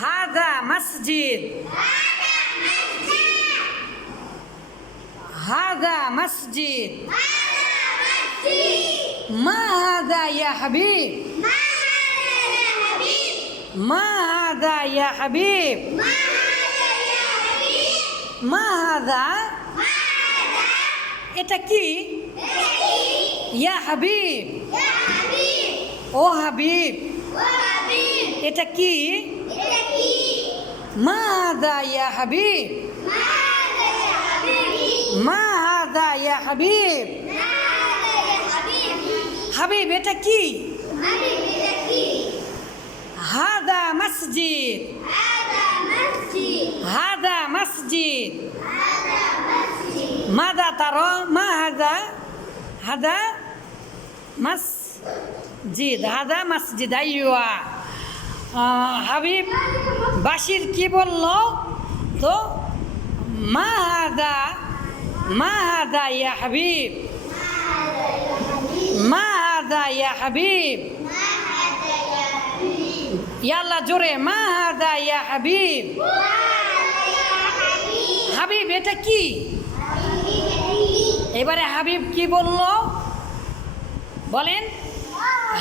হাদা মসজিদ হাদা মসজিদ মা হাদা ইয়া হাবিব মা হাদা ইয়া হাবিব মা হাদা এটা কি ইয়া হাবিব ও হাবিব এটা কি মা হাদা ইয়া হাবিব মা হাদা ইয়া হাবিব হাবিব এটা কি হাদা মসজিদ হাদা মসজিদ ماذا ترى ما هذا هذا مسجد هذا مسجد أيوة آه হাবিব বাসির কি বলল? তো মা হাদা মা হাদা ইয়া হাবিব মা হাদা ইয়া হাবিব ইয়াল্লা জোরে মা হাদা ইয়া হাবিব। হাবিব, এটা কি? এবারে হাবিব কি বলল? বলেন,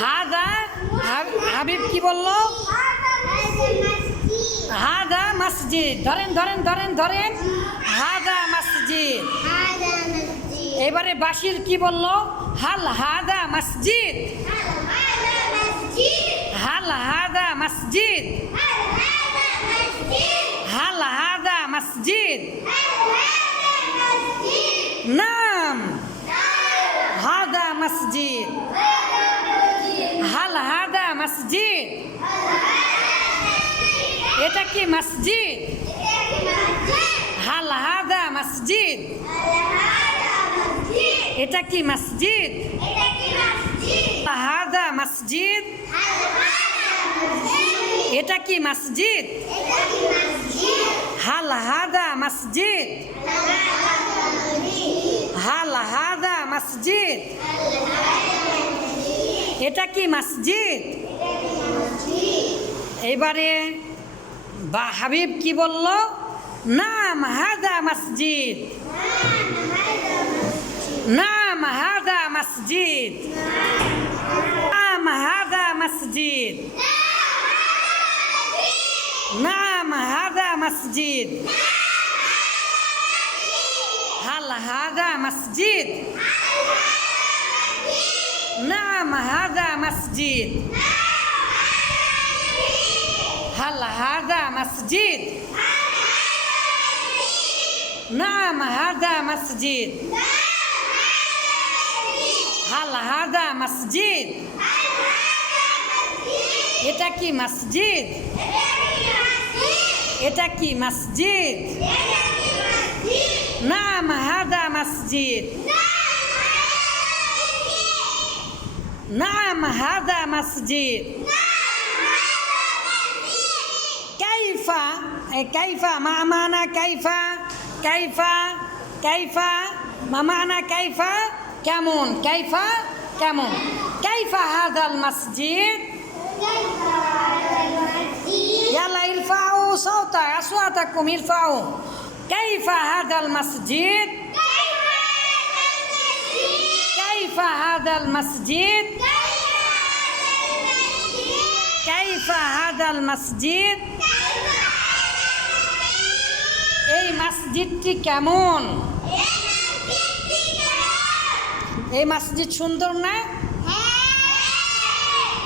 হাদা হাবিব কি বলল? হাদা মসজিদ। ধরেন ধরেন ধরেন ধরেন। হাদা মসজিদ। এবারে বাসির কি বলল? হাল হাদা মসজিদ। হাল হাদা মসজিদ। হাল হাদা মসজিদ। নাম। হাদা মসজিদ। মসজিদ। এটা কি মসজিদ? হাল হাদা মসজিদ। এটা কি মসজিদ? হাদা মসজিদ। এটা কি মসজিদ? হাল হাদা মসজিদ। হাল হাদা মসজিদ। এটা কি মসজিদ? এবারে বা হাবিব কি বলল নাম হাদা মসজিদ নাম হাদা মসজিদ নাম হাদা মসজিদ নাম হাদা মসজিদ هل هذا مسجد؟ نعم هذا مسجد هل هذا مسجد؟ نعم هذا مسجد هل هذا مسجد؟ এটা কি মসজিদ এটা কি মসজিদ নাম হাদা মসজিদ নাম হাদা মসজিদ إيه، كيف ما معنى كيف كيف كيف ما معنى كيف كمون. كيف كمون. كيف هذا المسجد؟ كيف هذا المسجد يلا ارفعوا صوتك أصواتكم ارفعوا. كيف هذا المسجد؟ كيف هذا المسجد؟ كيف هذا المسجد؟ এই মসজিদটি কেমন? এই মসজিদ সুন্দর না?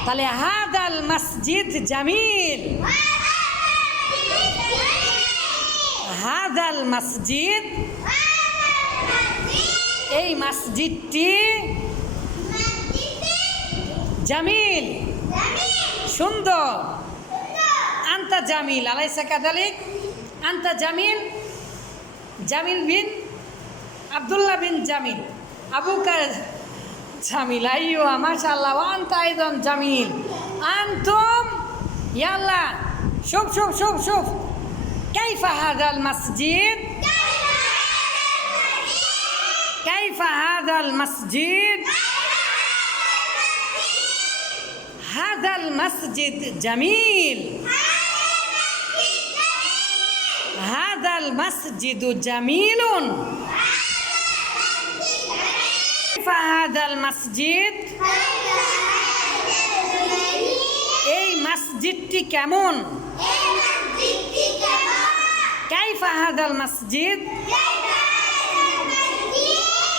তাহলে হাদাল মসজিদ জামিল। হাদাল মসজিদ। এই মসজিদটি জামিল। সুন্দর। আন্তা জামিল, আলাইসা কাদালিক। আন্তা জামিল জামিল বিন আবদুল্লাহ বিন জামিল আবু কা জামিল আইয়ো মাশাআল্লাহ আন্তা আইদম জামিল আনতুম ইয়াল্লা শুভ শুভ শুভ শুভ كيف هذا المسجد كيف هذا المسجد هذا المسجد جميل হাদাল মসজিদু জামিলুন হাদাল মসজিদ এই মসজিদটি কেমন? কাইফা হাদাল মসজিদ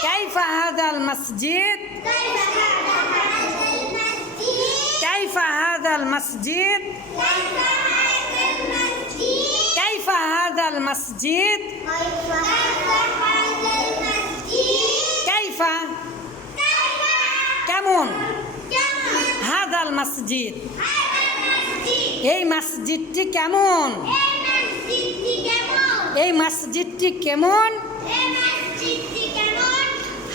কাইফা হাদাল মসজিদ কাইফা হাদাল মসজিদ কাইফা হাদাল মসজিদ কাইফা কেমন? হাদাল মসজিদ এই মসজিদটি কেমন? এই মসজিদটি কেমন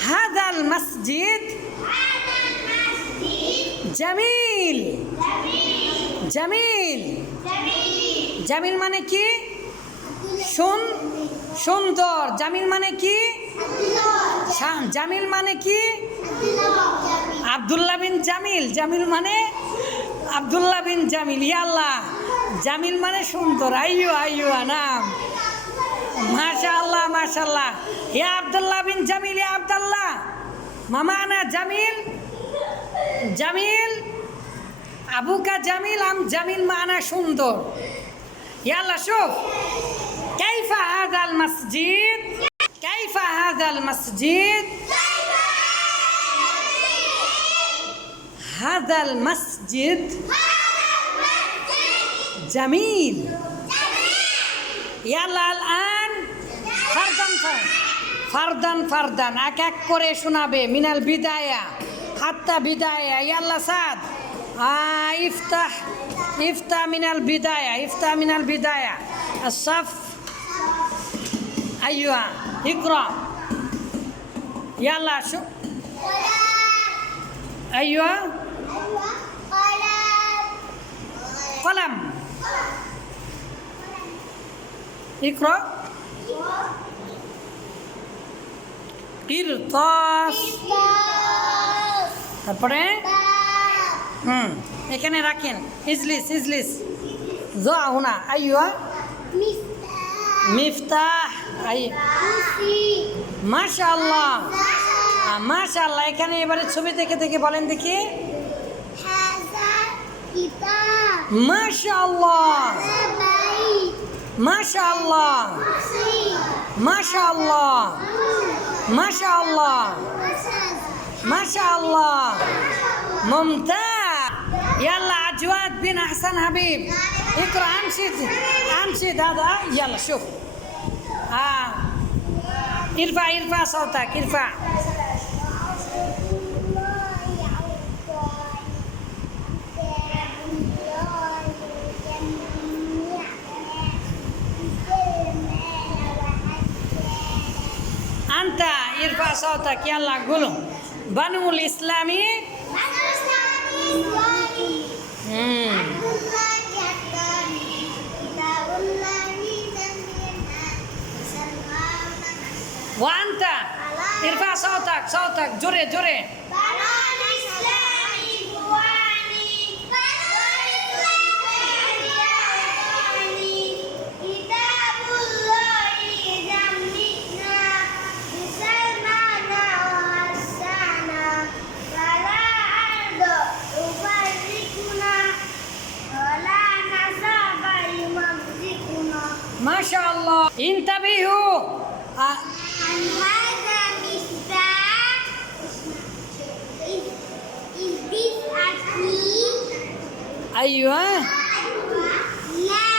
হাদাল মসজিদ জামিল জামিল জামিল মানে কি? সুন সুন্দর। জামিল মানে কি? জামিল মানে কি? আবদুল্লাহ বিন জামিল। জামিল। মানে আবদুল্লাহ বিন জামিল। ইয়াল্লাহ জামিল মানে সুন্দর। আইয়ো আইয়ো নাম মাশাআল্লাহ মাশাআল্লাহ। ইয়া আব্দুল্লাহ বিন জামিল ইয়া আব্দুল্লাহ। মামা আনা জামিল। জামিল। আবুকা জামিল আম জামিল মানা সুন্দর। ইয়াল্লা শুফ كيف هذا المسجد؟ كيف هذا المسجد؟ هذا المسجد جميل يلا الآن فردا فردا فردا فردا أكاك كوري شنابي من البداية حتى بداية يلا سعد آه افتح افتح من البداية افتح من البداية الصف أيوة اقرأ يلا شو أيوة قلم اقرأ قرطاس তারপরে হুম এখানে রাখেন ইজলিস ইজলিস জা হুনা আইয়া মিফতাহ আই মাশাআল্লাহ মাশাআল্লাহ এখানে এবারে ছবি দেখে দেখে বলেন দেখি মাশাআল্লাহ মাশাআল্লাহ মাশাআল্লাহ মাশাআল্লাহ মাশাআল্লাহ ممتاز يلا عجواد بن احسن حبيب اقرا انشد انشد هذا يلا شوف آه. ارفع ارفع صوتك ارفع انت ارفع صوتك يلا قولوا بنو الاسلامي مم. وانت ইরফা সাও তাক সাও তাক জোরে জোরে। أيوه لا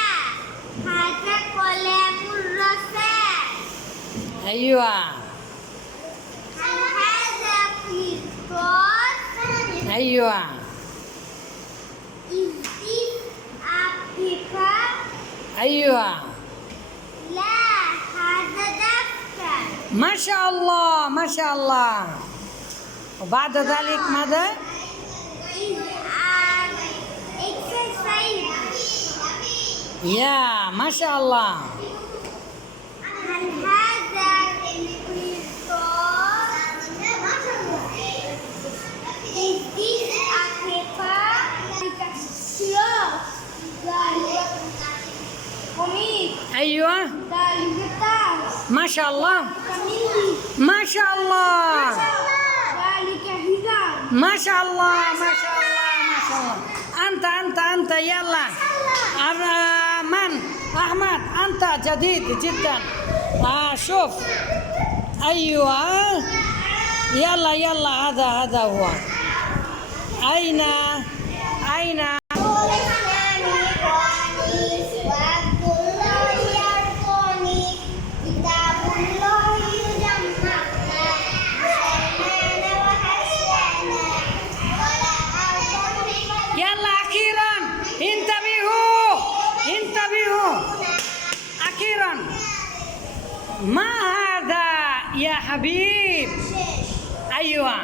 هذا قلم الرصاص أيوه هل هذا قرطاس؟ أيوه Is this a? أيوه لا هذا دفتر ما شاء الله ما شاء الله وبعد ذلك ماذا paper? Slow. قميص ايوه ما شاء الله كملي ما شاء الله ذلك هلال ما شاء الله ما شاء الله ما شاء الله أنت أنت أنت يلا أر- من أحمد أنت جديد جدا آه شوف أيوة يلا يلا هذا هذا هو أين أين حبيب أيوة.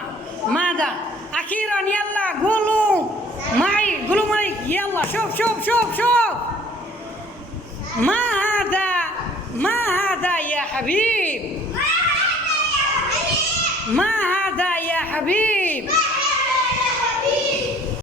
ماذا؟ أخيرا يلا قولوا. معي قولوا معي. يلا شوف شوف شوف شوف. ما هذا؟ ما هذا يا حبيب؟ ما هذا يا حبيب؟